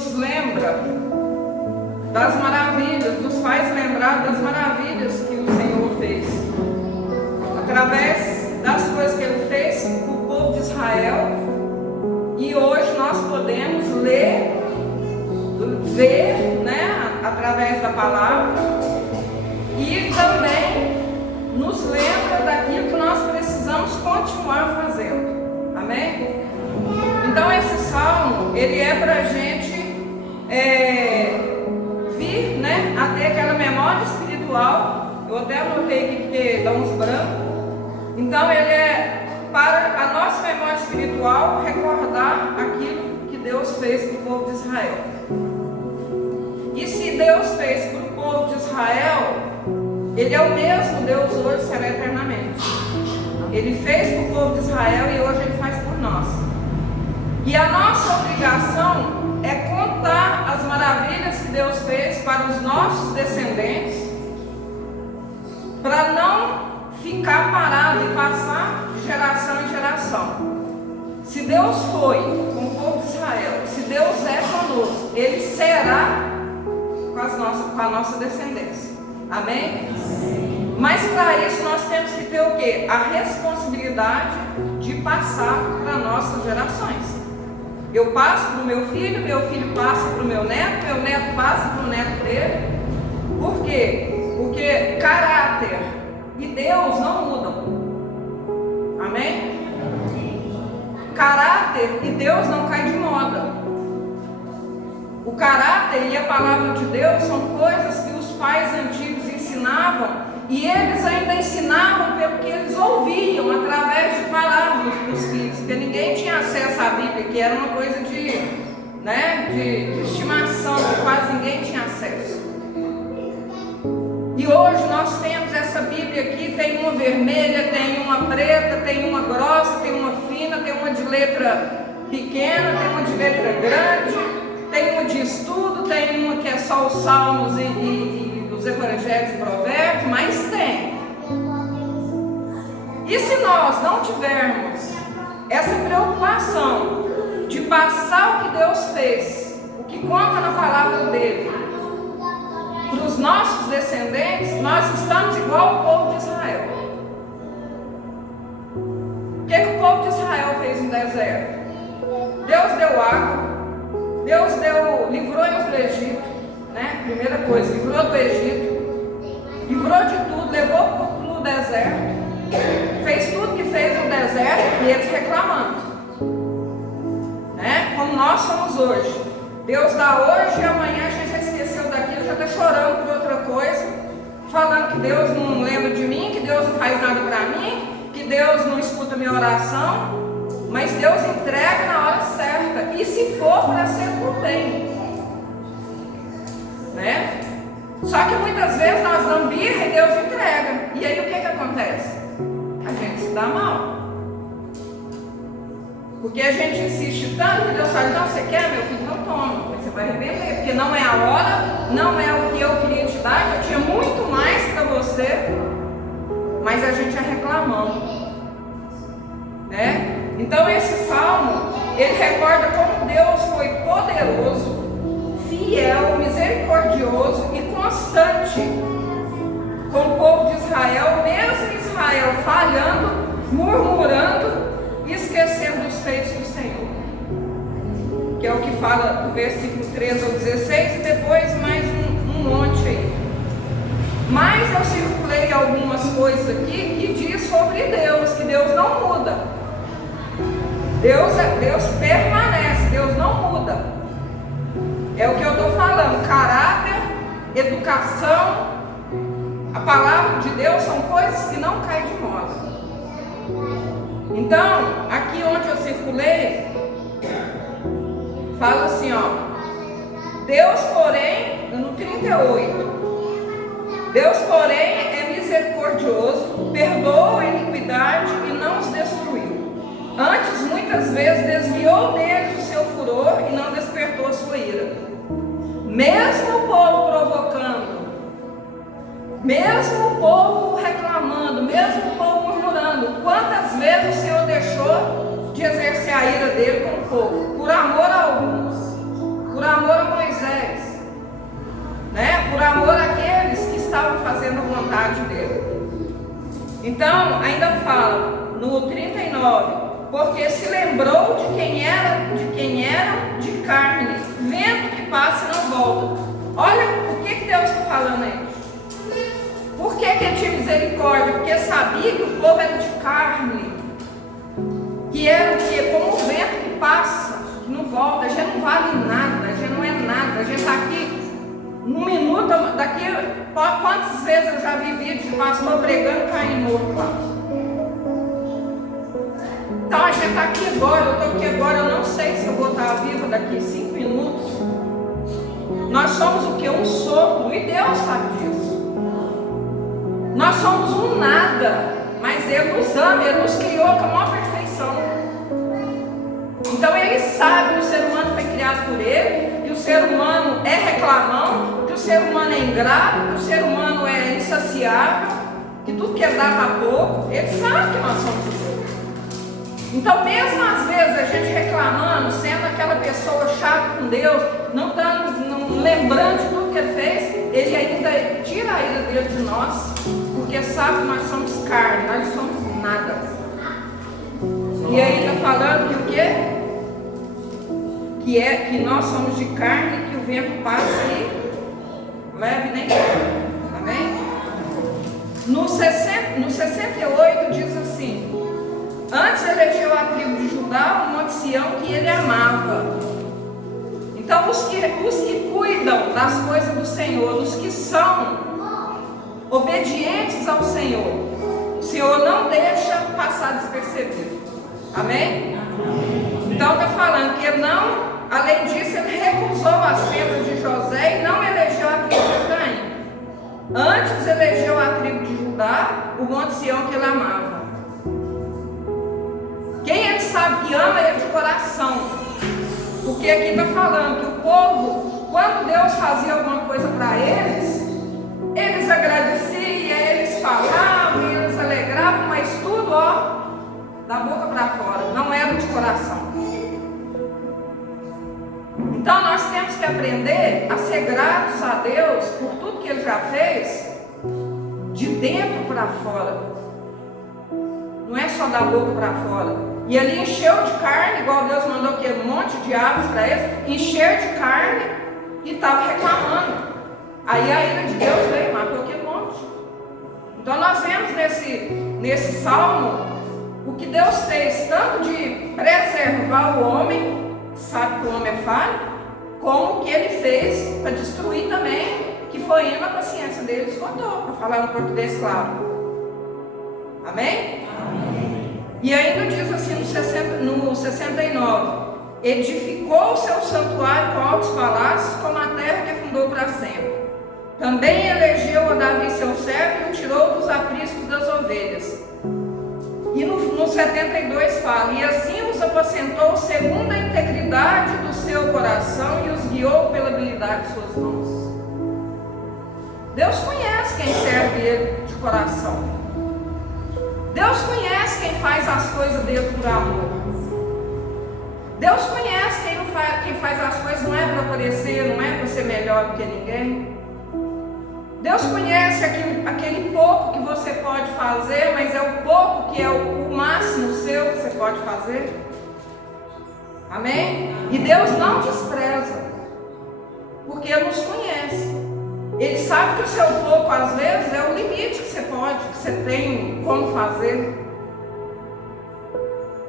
nos lembra das maravilhas, nos faz lembrar das maravilhas que o Senhor fez, através das coisas que Ele fez com o povo de Israel. E hoje nós podemos ler, ver, né, através da palavra, e também nos lembra daquilo que nós precisamos continuar fazendo. Amém? Então esse salmo, ele é para a gente vir, né, a ter aquela memória espiritual. Eu até anotei aqui porque dá uns brancos. Então ele é para a nossa memória espiritual recordar aquilo que Deus fez para o povo de Israel. E se Deus fez para o povo de Israel, Ele é o mesmo Deus hoje, será eternamente. Ele fez para o povo de Israel e hoje Ele faz por nós. E a nossa obrigação é contar as maravilhas que Deus fez para os nossos descendentes, para não ficar parado e passar de geração em geração. Se Deus foi com o povo de Israel, se Deus é conosco, Ele será com a nossa descendência. Amém? Mas para isso nós temos que ter o quê? A responsabilidade de passar para nossas gerações. Eu passo para o meu filho passa para o meu neto passa para o neto dele. Por quê? Porque caráter e Deus não mudam. Amém? Caráter e Deus não cai de moda. O caráter e a palavra de Deus são coisas que os pais antigos ensinavam, e eles ainda ensinavam porque eles ouviam através de palavras para os filhos, porque ninguém tinha acesso à Bíblia, que era uma coisa de estimação, que quase ninguém tinha acesso. E hoje nós temos essa Bíblia aqui, tem uma vermelha, tem uma preta, tem uma grossa, tem uma fina, tem uma de letra pequena, tem uma de letra grande, tem uma de estudo, tem uma que é só os salmos e os evangelhos e provérbios, mas tem. E se nós não tivermos essa preocupação de passar o que Deus fez, o que conta na palavra dele, para os nossos descendentes, nós estamos igual ao povo de Israel. O que o povo de Israel fez no deserto? Deus deu água, Deus livrou-nos do Egito, né? Primeira coisa, livrou do Egito, livrou de tudo, levou para o deserto, fez tudo que fez no deserto, e eles reclamando, né? Como nós somos hoje. Deus dá hoje e amanhã a gente já esqueceu daquilo, já está chorando por outra coisa, falando que Deus não lembra de mim, que Deus não faz nada para mim, que Deus não escuta minha oração. Mas Deus entrega na hora certa, e se for para ser por bem, né? Só que muitas vezes nós damos birra e Deus entrega, e aí o que acontece? A gente se dá mal, porque a gente insiste tanto que Deus fala: não, você quer, meu filho? Não toma, você vai arrepender, porque não é a hora, não é o que eu queria te dar, eu tinha muito mais para você, mas a gente é reclamando, né? Então esse salmo, ele recorda como Deus foi poderoso, fiel, misericordioso e constante com o povo de Israel, mesmo Israel falhando, murmurando e esquecendo os feitos do Senhor, que é o que fala do versículo 13 ao 16, e depois mais um monte aí. Mas eu circulei algumas coisas aqui que diz sobre Deus, que Deus não muda. Deus permanece, Deus não muda. É o que eu estou falando: caráter, educação, a palavra de Deus são coisas que não caem de moda. Então, aqui onde eu circulei, fala assim, ó: Deus, porém, no 38, Deus, porém, é misericordioso, perdoa a iniquidade e não os destruiu. Antes, muitas vezes, desviou deles o seu furor e não despertou a sua ira. Mesmo o povo provocando, mesmo o povo reclamando, mesmo o povo murmurando, quantas vezes o Senhor deixou de exercer a ira dele com o povo? Por amor a alguns, por amor né? Por amor àqueles que estavam fazendo a vontade dele. Então, ainda fala no 39, porque se lembrou de quem era de carne, vento que passa e não volta. Olha o que Deus está falando aí. Por que ele tinha misericórdia? Porque sabia que o povo era de carne, que era o quê? Como o vento que passa, que não volta. A gente não vale nada, a gente não é nada. A gente está aqui um minuto, daqui, quantas vezes eu já vi vídeo de pastor pregando e caindo morto lá. Então a gente está aqui agora, eu estou aqui agora, eu não sei se eu vou estar viva daqui 5 minutos. Nós somos o que? Um sopro, e Deus sabe disso. Nós somos um nada, mas Ele nos ama, Ele nos criou com a maior perfeição. Então Ele sabe que o ser humano foi criado por Ele, que o ser humano é reclamão, que o ser humano é ingrato, que o ser humano é insaciável, que tudo que Ele dá está pouco. Ele sabe que nós somos assim. Então, mesmo às vezes a gente reclamando, sendo aquela pessoa chata com Deus, não lembrando de tudo que Ele fez, Ele ainda tira a ira dele de nós, porque sabe que nós somos carne, nós não somos nada. E aí está falando que o quê? Que nós somos de carne, que o vento passa e leve nem volta. Amém? No 68 diz assim: antes elegeu a tribo de Judá, o monte Sião que ele amava. Então os que cuidam das coisas do Senhor, os que são obedientes ao Senhor, o Senhor não deixa passar despercebido. Amém? Então está falando que ele não, além disso, ele recusou as fendas de José e não elegeu a tribo de Efraim. Antes elegeu a tribo de Judá, o monte Sião que ele amava. Quem ele sabe que ama ele de coração? Porque aqui está falando que o povo, quando Deus fazia alguma coisa para eles agradeciam, eles falavam, eles alegravam, mas tudo, ó, da boca para fora, não era de coração. Então nós temos que aprender a ser gratos a Deus por tudo que Ele já fez, de dentro para fora. Não é só da boca para fora. E ele encheu de carne, igual Deus mandou que um monte de aves para eles, encher de carne e estava reclamando. Aí a ira de Deus veio e matou aquele monte. Então nós vemos nesse salmo o que Deus fez, tanto de preservar o homem, sabe que o homem é falho, como o que ele fez para destruir também, que foi indo a paciência deles, contou, para falar no português claro. Amém? Amém. E ainda diz assim no 69, edificou o seu santuário com altos palácios, como a terra que fundou para sempre. Também elegeu a Davi seu servo e o tirou dos apriscos das ovelhas. E no 72 fala, e assim os apacentou segundo a integridade do seu coração e os guiou pela habilidade de suas mãos. Deus conhece quem serve Ele de coração. Deus conhece quem faz as coisas dele por amor. Deus conhece quem faz as coisas não é para aparecer, não é para ser melhor do que ninguém. Deus conhece aquele pouco que você pode fazer, mas é o pouco que é o máximo seu que você pode fazer. Amém? E Deus não despreza, porque Ele nos conhece. Ele sabe que o seu pouco, às vezes, é o limite que você tem como fazer.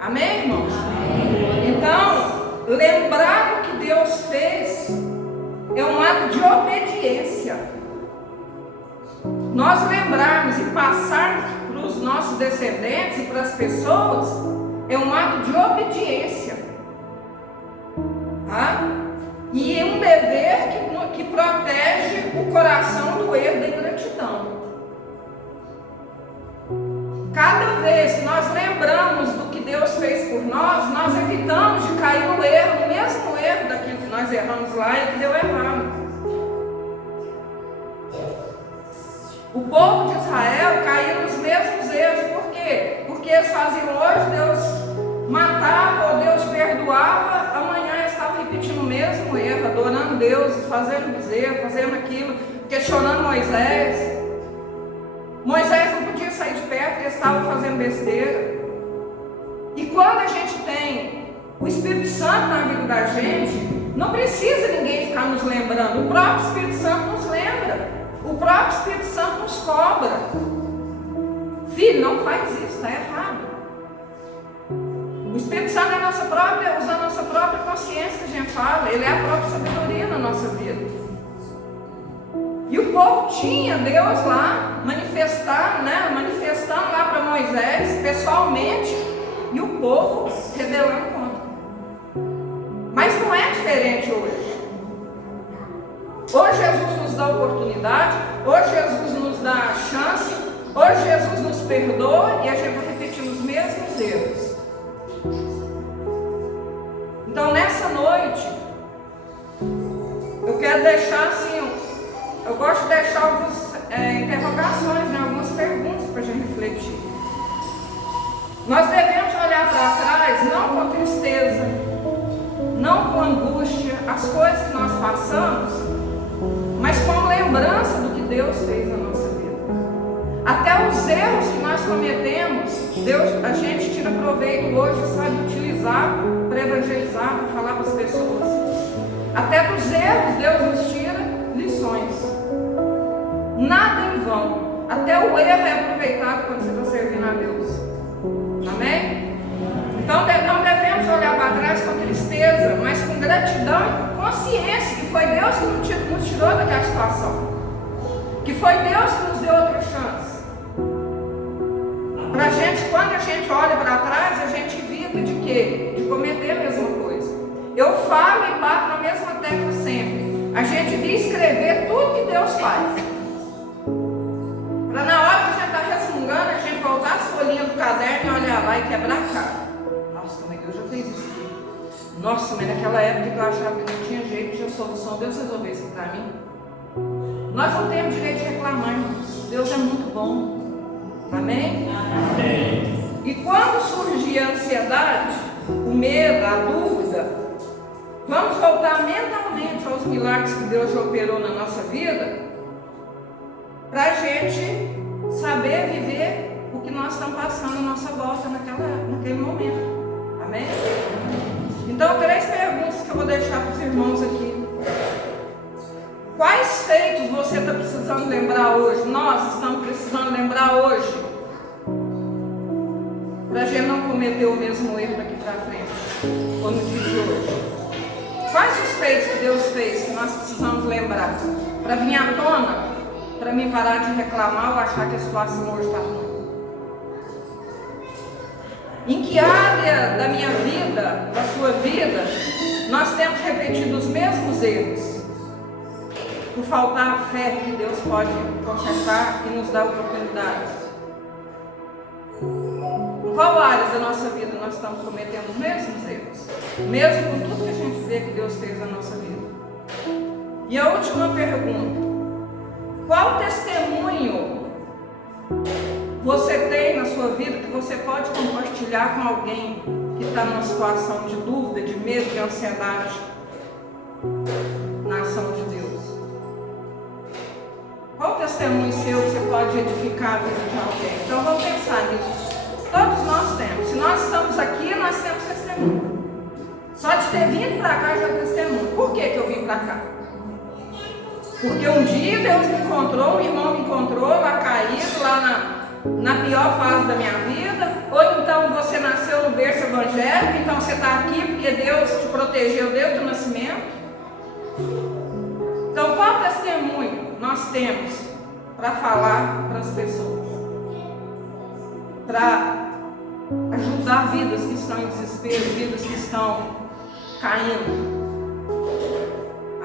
Amém, irmãos? Amém. Então, lembrar o que Deus fez é um ato de obediência. Nós lembrarmos e passarmos para os nossos descendentes e para as pessoas é um ato de obediência. Tá? E é um dever que protege o coração do erro da ingratidão. Cada vez que nós lembramos do que Deus fez por nós, nós evitamos de cair no erro, no mesmo erro daquilo que nós erramos lá e que deu errado. O povo de Israel caiu nos mesmos erros. Por quê? Porque eles faziam hoje, Deus matava ou Deus perdoava, amanhã eles estavam repetindo o mesmo erro, adorando deuses, fazendo bezerro, fazendo aquilo, questionando Moisés. Moisés não podia sair de perto, porque estava fazendo besteira. E quando a gente tem o Espírito Santo na vida da gente, não precisa ninguém ficar nos lembrando. O próprio Espírito Santo nos lembra. O próprio Espírito Santo nos cobra. Filho, não faz isso, está errado. O Espírito Santo é usa a nossa própria consciência que a gente fala. Ele é a própria sabedoria na nossa vida. E o povo tinha Deus lá manifestando lá para Moisés pessoalmente, e o povo rebelando contra. Mas não é diferente hoje. Hoje Jesus nos dá oportunidade, hoje Jesus nos dá a chance, hoje Jesus nos perdoa e a gente vai repetir os mesmos erros. Então nessa noite, eu quero deixar assim, eu gosto de deixar algumas interrogações, algumas perguntas para a gente refletir. Nós devemos olhar para trás, não com tristeza, não com angústia, as coisas que nós passamos, mas com lembrança do que Deus fez na nossa vida. Até os erros que nós cometemos, a gente tira proveito hoje, sabe utilizar para evangelizar, para falar para as pessoas. Até dos erros, Deus nos tira lições. Nada em vão. Até o erro é aproveitado quando você está servindo a Deus. Amém? Então não devemos olhar para trás com tristeza, mas com gratidão e com consciência que foi Deus que nos tirou daquela situação. Que foi Deus que nos deu outra chance. Pra gente, quando a gente olha para trás, a gente evita de quê? De cometer a mesma coisa. Eu falo e bato na mesma tecla sempre. A gente devia escrever tudo que Deus faz. Para na hora que a gente está resmungando, a gente voltar as folhinhas do caderno e olhar lá e quebrar a cara. Nossa, mas Deus já fez isso aqui. Nossa, mas naquela época que eu achava que não tinha jeito, tinha solução, Deus resolveu isso para mim. Nós não temos direito de reclamar, irmãos. Deus é muito bom. Amém? Amém. E quando surgir a ansiedade, o medo, a dúvida, vamos voltar mentalmente aos milagres que Deus já operou na nossa vida, para a gente saber viver o que nós estamos passando à nossa volta naquele momento. Amém? Então, 3 perguntas que eu vou deixar para os irmãos aqui. Quais feitos você está precisando lembrar hoje? Nós estamos precisando lembrar hoje, para a gente não cometer o mesmo erro daqui para frente, ou no dia de hoje. Quais os feitos que Deus fez que nós precisamos lembrar? Para vir à tona, para mim parar de reclamar ou achar que a situação hoje está ruim. Em que área da minha vida, da sua vida, nós temos repetido os mesmos erros? Por faltar a fé que Deus pode consertar e nos dar oportunidades. Em qual área da nossa vida nós estamos cometendo os mesmos erros? Mesmo com tudo que a gente vê que Deus fez na nossa vida. E a última pergunta. Qual testemunho você tem na sua vida que você pode compartilhar com alguém que está numa situação de dúvida, de medo, de ansiedade na ação de Deus? Qual testemunho seu você pode edificar a vida de alguém? Então vamos pensar nisso. Todos nós temos. Se nós estamos aqui, nós temos testemunho. Só de ter vindo para cá já é testemunho. Por que eu vim para cá? Porque um dia Deus me encontrou, um irmão me encontrou lá caído, lá na pior fase da minha vida. Ou então você nasceu no berço evangélico, então você está aqui porque Deus te protegeu desde o nascimento. Então qual testemunho nós temos para falar para as pessoas? Para ajudar vidas que estão em desespero, vidas que estão caindo.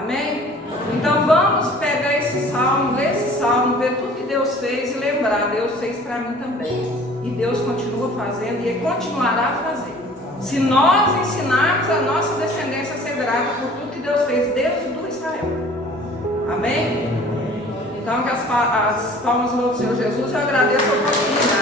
Amém? Então vamos pegar esse salmo, ler esse salmo, ver tudo que Deus fez e lembrar, Deus fez para mim também. E Deus continua fazendo e Ele continuará a fazer. Se nós ensinarmos a nossa descendência a ser grata por tudo que Deus fez desde do Israel. Amém? Então que as palmas louvam o Senhor Jesus, eu agradeço a oportunidade.